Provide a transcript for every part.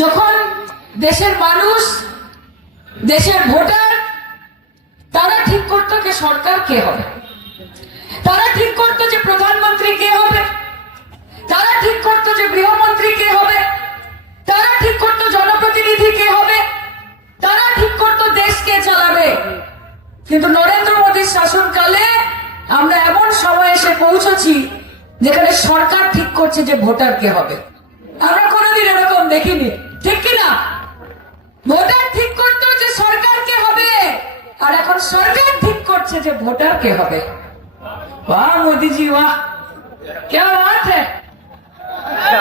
যখন দেশের মানুষ, দেশের ভোটার, তারা ঠিক করতো যে সরকার কে হবে। তারা ঠিক করতো যে প্রধানমন্ত্রী কে হবে। তারা ঠিক করতো যে গৃহমন্ত্রী কে হবে। তারা ঠিক করতো জনপ্রতিনিধি কে হবে। তারা ঠিক করতো দেশ কে চালাবে। কিন্তু নরেন্দ্র মোদীর শাসনকালে আমরা এমন সময় এসে পৌঁছেছি যেখানে সরকার ঠিক করছে যে ভোটার কে হবে। যে ভোটার কে হবে বাহ মোদিজি বাহ क्या बात है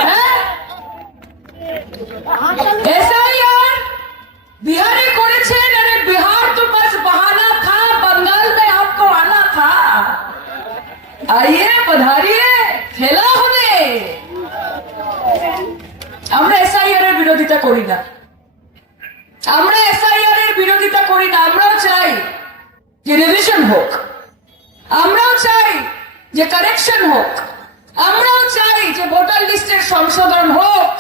हैं? एसआईआर बिहारी করেছেন अरे बिहार तो बस बहाना था बंगाल में आपको आना था आइए पधारिए খেলা হবে আমরা এসআইআর এর বিরোধিতা করি না আমরা যে রিভিশন হোক, আমরাও চাই যে কারেকশন হোক, আমরাও চাই যে ভোটার লিস্টের সংশোধন হোক।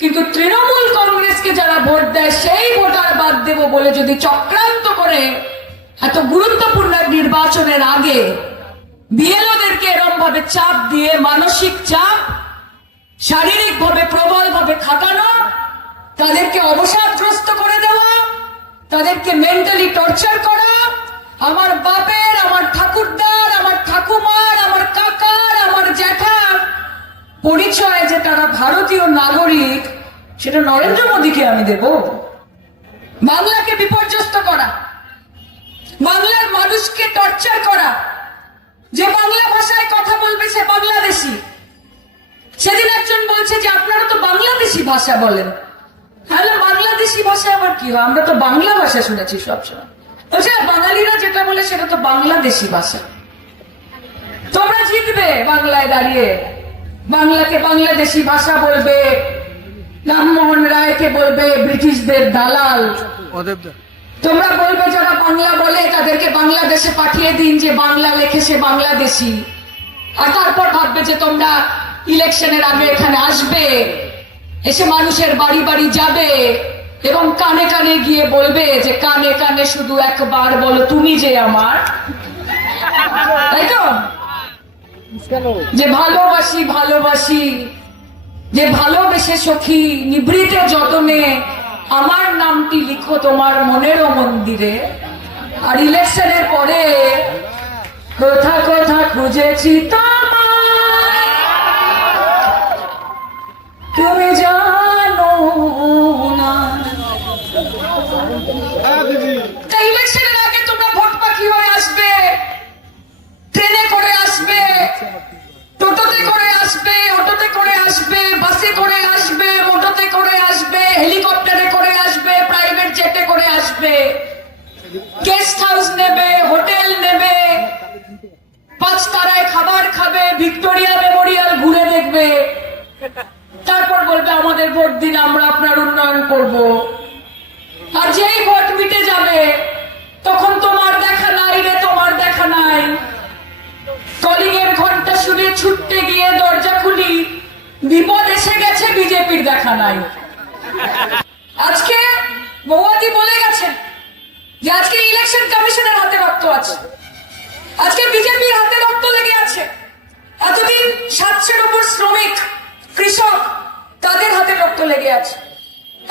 কিন্তু তৃণমূল কংগ্রেসকে যারা ভোট দেয়, সেই ভোটার বাদ দেব বলে যদি চক্রান্ত করে এত গুরুত্বপূর্ণ নির্বাচনের আগে বিএলওদেরকে এরম ভাবে চাপ দিয়ে, মানসিক চাপ শারীরিক ভাবে প্রবল ভাবে খাটানো, তাদেরকে অবসাদগ্রস্ত করে দেওয়া, তাদেরকে মেন্টালি টর্চার করা আমার বাপের, আমার ঠাকুরদার, আমার ঠাকুমার, আমার কাকার, আমার জ্যাঠার পরিচয় যে তারা ভারতীয় নাগরিক, সেটা নরেন্দ্র মোদীকে আমি দেব। বাংলাকে বিপর্যস্ত করা, বাংলার মানুষকে টর্চার করা, যে বাংলা ভাষায় কথা বলবে সে বাংলাদেশি। সেদিন একজন বলছে যে, আপনারা তো বাংলাদেশি ভাষা বলেন। তাহলে বাংলাদেশি ভাষা আবার কি হয়? আমরা তো বাংলা ভাষা শুনেছি সবসময়। বাঙালিরা সেটা তো বাংলাদেশি ভাষা। তোমরা জিতবে বাংলায় দাঁড়িয়ে। বাংলাকে বাংলাদেশি ভাষা বলবে, রামমোহন রায়কে বলবে ব্রিটিশদের দালাল। তোমরা বলবে যারা বাংলা বলে, তাদেরকে বাংলাদেশে পাঠিয়ে দিন যে বাংলা লেখে সে বাংলাদেশি। আর তারপর ভাববে যে তোমরা ইলেকশনের আগে এখানে আসবে, এসে মানুষের বাড়ি বাড়ি যাবে। এবং কানে কানে গিয়ে বলবে যে, কানে কানে শুধু একবার বলো, তুমি যে আমার। তাই তো? যে ভালোবাসি ভালোবাসি। যে ভালোবেসে সখী নিভৃতে যতনে আমার নামটি লিখো তোমার মনেরও মন্দিরে। আর ইলেকশনের পরে কোথা কোথা খুঁজেছি তোমায় ইলেকশনের আগে তোমরা ভোট পাখি হয়ে আসবে। ট্রেনে করে আসবে, টোটোতে করে আসবে, অটোতে করে আসবে, বাসে করে আসবে মোটোতে করে আসবে, হেলিকপ্টারে করে আসবে, প্রাইভেট জেটে করে আসবে। গেস্ট হাউস নেবে, হোটেল নেবে, পাঁচ তারায় খাবার খাবে, ভিক্টোরিয়া মেমোরিয়াল ঘুরে দেখবে। তারপর বলবে, আমাদের ভোট দিন, আমরা আপনার উন্নয়ন করব আর যেই ভোট মিটে যাবে তখন তোমার দেখা নাই রে তোমার দেখা নাই কলিং এর ঘণ্টা শুনে ছুটতে গিয়ে দরজা খুলি, বিপদ এসে গেছে বিজেপির দেখা নাই। আজকে মৌয়াদি বলে গেছেন যে আজকে ইলেকশন কমিশনের হাতে রক্ত আছে। আজকে বিজেপির হাতে রক্ত লেগে আছে। এতদিন সাতশের ওপর শ্রমিক, কৃষক, তাদের হাতে রক্ত লেগে আছে।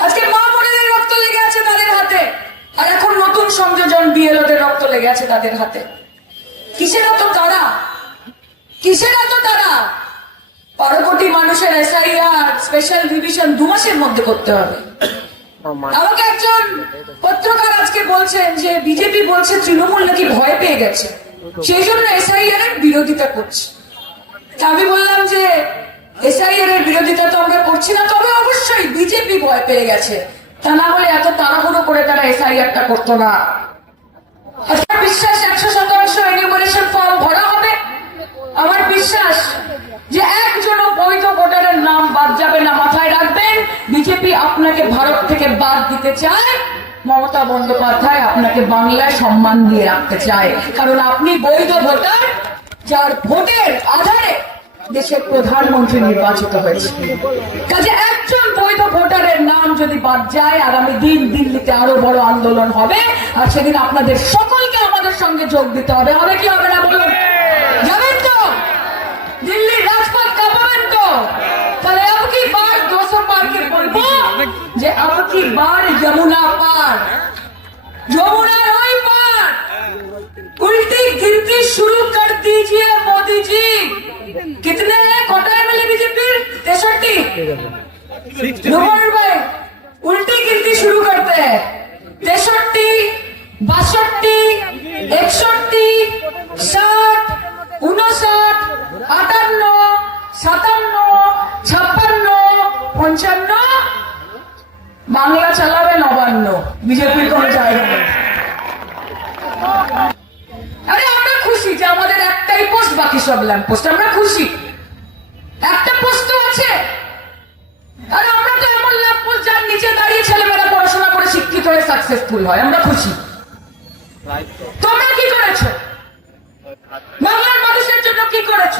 আজকে মা বোনেদের রক্ত লেগে আছে তাদের হাতে, আর এখন নতুন সংযোজন বিএলওদের রক্ত লেগে আছে তাদের হাতে। কিসের তো তারা কিসের তো তারা? বারো কোটি মানুষের এসআইআর স্পেশাল ডিভিশন দু মাসের মধ্যে করতে হবে। আমাকে একজন পত্রকার আজকে বলছেন যে বিজেপি বলছে তৃণমূল নাকি ভয় পেয়ে গেছে। সেই জন্য এসআইআর এর বিরোধিতা করছে। আমি বললাম যে এসআইআর এর বিরোধিতা তো আমরা করছি না তবে অবশ্যই বিজেপি ভয় পেয়ে গেছে। তা না হলে এত তাড়াহুড়ো করে তারা এসআইআরটা করতো না। বিশ্বাস একশো শতাংশ এনিউমারেশন ফর্ম ভরা হবে। আমার বিশ্বাস যে একজন বৈধ ভোটারের নাম বাদ যাবে না, মাথায় রাখবেন, বিজেপি আপনাকে ভারত থেকে বাদ দিতে চায়, মমতা বন্দ্যোপাধ্যায় আপনাকে বাংলায় সম্মান দিয়ে রাখতে চায়। কারণ আপনি বৈধ ভোটার, যার ভোটের আধারে দেশের প্রধানমন্ত্রী নির্বাচিত হয়েছে কাজে একজন বৈধ ভোটারের নাম যদি বাদ যায়, আগামী দিন দিল্লিতে আরও বড় আন্দোলন হবে, আর সেদিন আপনাদের সকলকে আমাদের সঙ্গে যোগ দিতে হবে। হবে কি হবে না বলুন? चले अब की बार दो सौ पार के बोलबो जे अब की बार यमुना पार। यमुना रोई पार। उल्टी गिनती शुरू कर दीजिए मोदी जी कितने हैं? कोटा में ले लीजिए फिर भाई उल्टी गिनती शुरू करते हैं। तिरसठी বাংলা চালাবে নবান্ন। বিজেপির কোনো জায়গা নেই। আরে, আমরা খুশি যে আমাদের একটাই পোস্ট বাকি সব ল্যাম্প পোস্ট আমরা খুশি। একটা পোস্ট তো আছে। আর, আমরা তো এমন ল্যাম্প পোস্ট যার নিচে দাঁড়িয়ে ছেলেমেয়েরা পড়াশোনা করে শিক্ষিত হয়ে সাকসেসফুল হয়। আমরা খুশি। তোমরা কি করেছ? বাংলার মানুষের জন্য কি করেছ?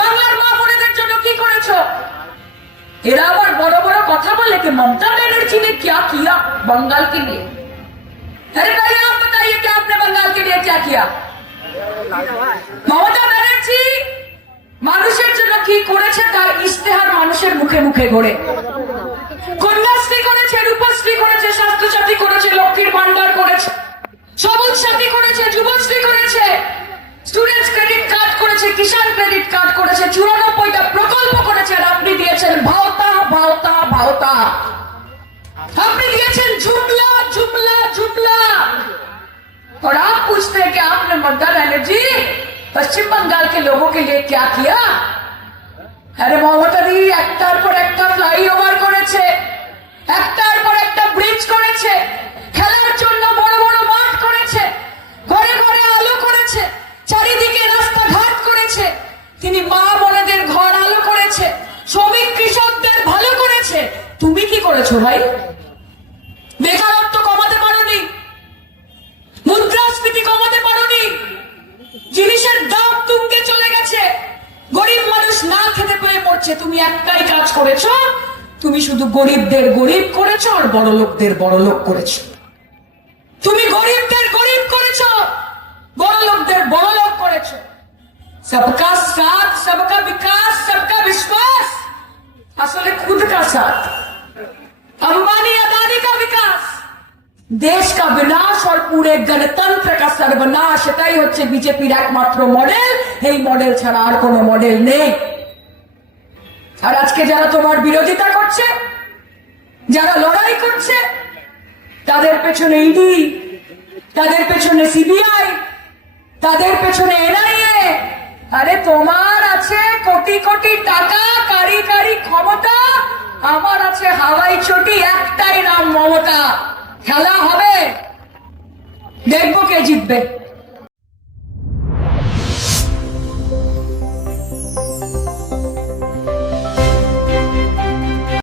বাংলার এরা আবার বড় বড় কথা বলে कि ममता बनर्जी ने क्या किया बंगाल के लिए अरे पहले आप बताइए कि आपने बंगाल के लिए क्या किया মমতা ব্যানার্জি মানুষের জন্য কি করেছে তার ইশতেহার মানুষের মুখে মুখে ঘোরে কন্যাশ্রী করেছে রূপশ্রী করেছে স্বাস্থ্যসাথী করেছে লক্ষ্মীর ভান্ডার করেছে সবুজ সাথী করেছে যুবশ্রী করেছে স্টুডেন্টস ক্রেডিট কার্ড করেছে কিষাণ ক্রেডিট কার্ড করেছে চুরানব্বইটা জুমলা জুমলা और आप पूछते हैं कि आपने ममता बनर्जी पश्चिम बंगाल के लोगों के लिए क्या किया আরে মমতা দি একটার পর একটা ফ্লাইওভার করেছে একটার পর একটা ব্রিজ করেছে খেলার জন্য বড় বড় মাঠ করেছে ঘরে ঘরে আলো করেছে চারিদিকে রাস্তাঘাট করেছে তিনি মা বোনেদের ঘর আলো করেছে শ্রমিক কৃষকদের ভালো করেছে তুমি কি করেছো ভাই বেকারত্ব জিনিসের দাম তুঙ্গে চলে গেছে। গরিব মানুষ না খেতে পেয়ে পড়ছে তুমি একটাই কাজ করেছ, তুমি শুধু গরিবদের গরিব করেছ আর বড় লোকদের বড় লোক করেছ। তুমি গরিবদের গরিব করেছ বড় লোকদের বড় লোক করেছ। সবকা সাথ, সবকা বিকাশ, সবকা বিশ্বাস। আসলে খুদ কা সাথ। দেশ কা বিনাশ আর পুরে গণতন্ত্র কা সর্বনাশ, এটাই হচ্ছে বিজেপির একমাত্র মডেল এই মডেল ছাড়া আর কোনো মডেল নেই। আর আজকে যারা তোমার বিরোধিতা করছে, যারা লড়াই করছে, তাদের পেছনে ইডি তাদের পেছনে সিবিআই তাদের পেছনে এনআইএ আরে তোমার আছে কোটি কোটি টাকা কারি কারি ক্ষমতা, আমার আছে হাওয়াই চটি, একটাই নাম মমতা। খেলা হবে। দেখব কে জিতবে।